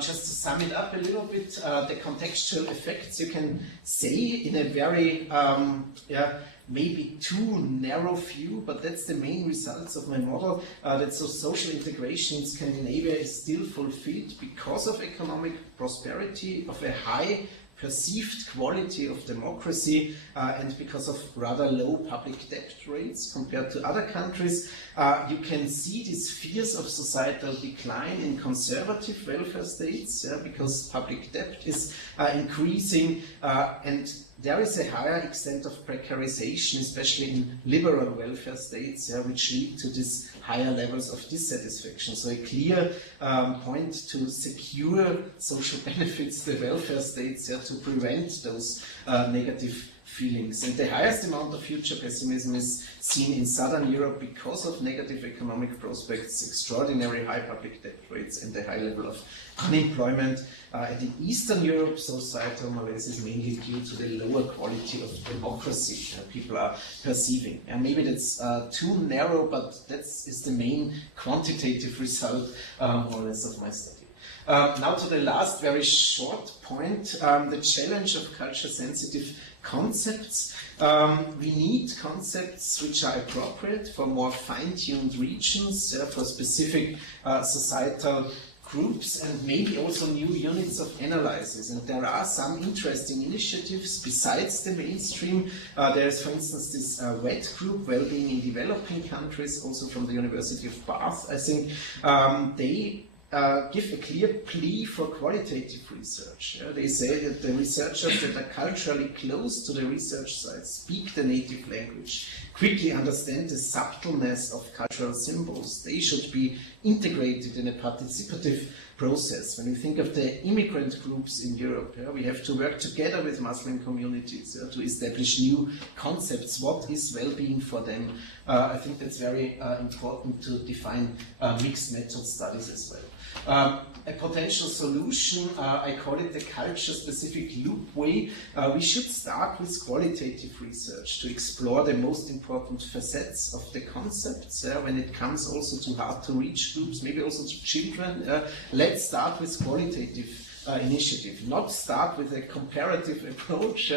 Just to sum it up a little bit, the contextual effects you can say in a very maybe too narrow view, but that's the main results of my model, that social integration in Scandinavia is still fulfilled because of economic prosperity, of a high perceived quality of democracy, and because of rather low public debt rates compared to other countries. You can see these fears of societal decline in conservative welfare states, because public debt is increasing, and there is a higher extent of precarization, especially in liberal welfare states, which lead to these higher levels of dissatisfaction. So a clear point to secure social benefits to the welfare states to prevent those negative feelings. And the highest amount of future pessimism is seen in Southern Europe because of negative economic prospects, extraordinary high public debt rates, and the high level of unemployment. And in Eastern Europe, societal malaise is mainly due to the lower quality of democracy people are perceiving. And maybe that's too narrow, but that is the main quantitative result, more or less, of my study. Now to the last very short point, the challenge of culture-sensitive concepts. We need concepts which are appropriate for more fine-tuned regions, for specific societal groups, and maybe also new units of analysis. And there are some interesting initiatives besides the mainstream. There's, for instance, this WET group, Wellbeing in Developing Countries, also from the University of Bath, I think. They give a clear plea for qualitative research. They say that the researchers that are culturally close to the research site speak the native language, quickly understand the subtleness of cultural symbols. They should be integrated in a participative process. When we think of the immigrant groups in Europe, we have to work together with Muslim communities to establish new concepts. What is well-being for them? I think that's very important to define mixed method studies as well. A potential solution, I call it the culture-specific loop way. We should start with qualitative research to explore the most important facets of the concepts. When it comes also to hard-to-reach groups, maybe also to children, let's start with qualitative initiative, not start with a comparative approach,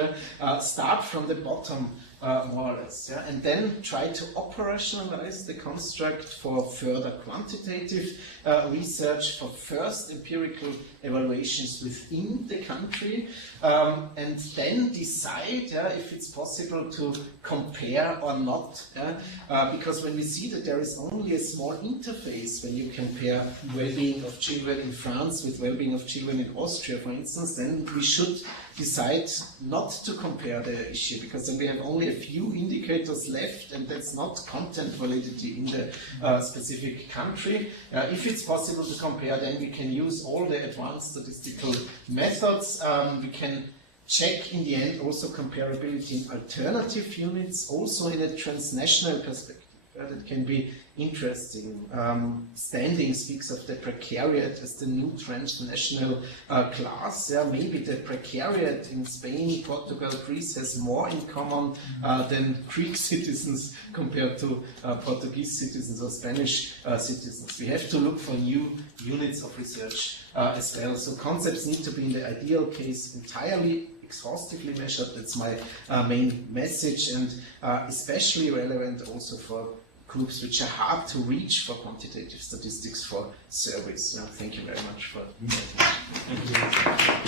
start from the bottom more or less, and then try to operationalize the construct for further quantitative research, for first empirical evaluations within the country, and then decide if it's possible to compare or not, because when we see that there is only a small interface when you compare well-being of children in France with well-being of children in Austria, for instance, then we should decide not to compare the issue, because then we have only a few indicators left, and that's not content validity in the specific country. If it's possible to compare, then we can use all the advanced statistical methods. We can check in the end also comparability in alternative units, also in a transnational perspective. That can be interesting. Standing speaks of the precariat as the new transnational class. Maybe the precariat in Spain, Portugal, Greece has more in common than Greek citizens compared to Portuguese citizens or Spanish citizens. We have to look for new units of research as well. So concepts need to be, in the ideal case, entirely exhaustively measured. That's my main message, and especially relevant also for groups which are hard to reach for quantitative statistics for surveys. Thank you very much for listening. Thank you.